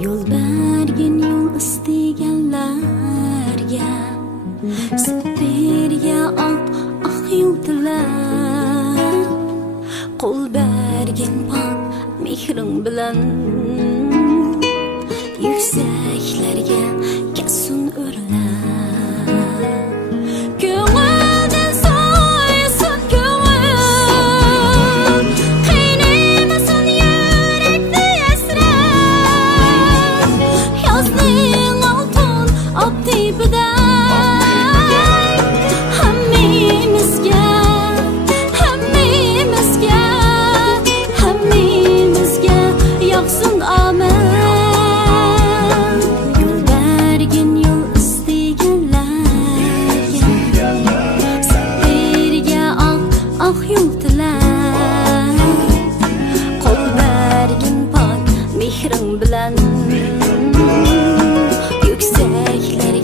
Yol bergin yol isteganlarga Sibirga ot ah yol tilar Qo'l bergin pok mehring bilan Yuksaklarga kasun o'rlar Ko'ngildan so'ysin ko'ngil Qiynamasin yurakni asrar Yozning oltin obtibida yoqsin omad Yo'l bergin yo'l isteganlarga Sibirga oq yo'l tilar Qo'l bergin pok mehring bilan Yuksaklarga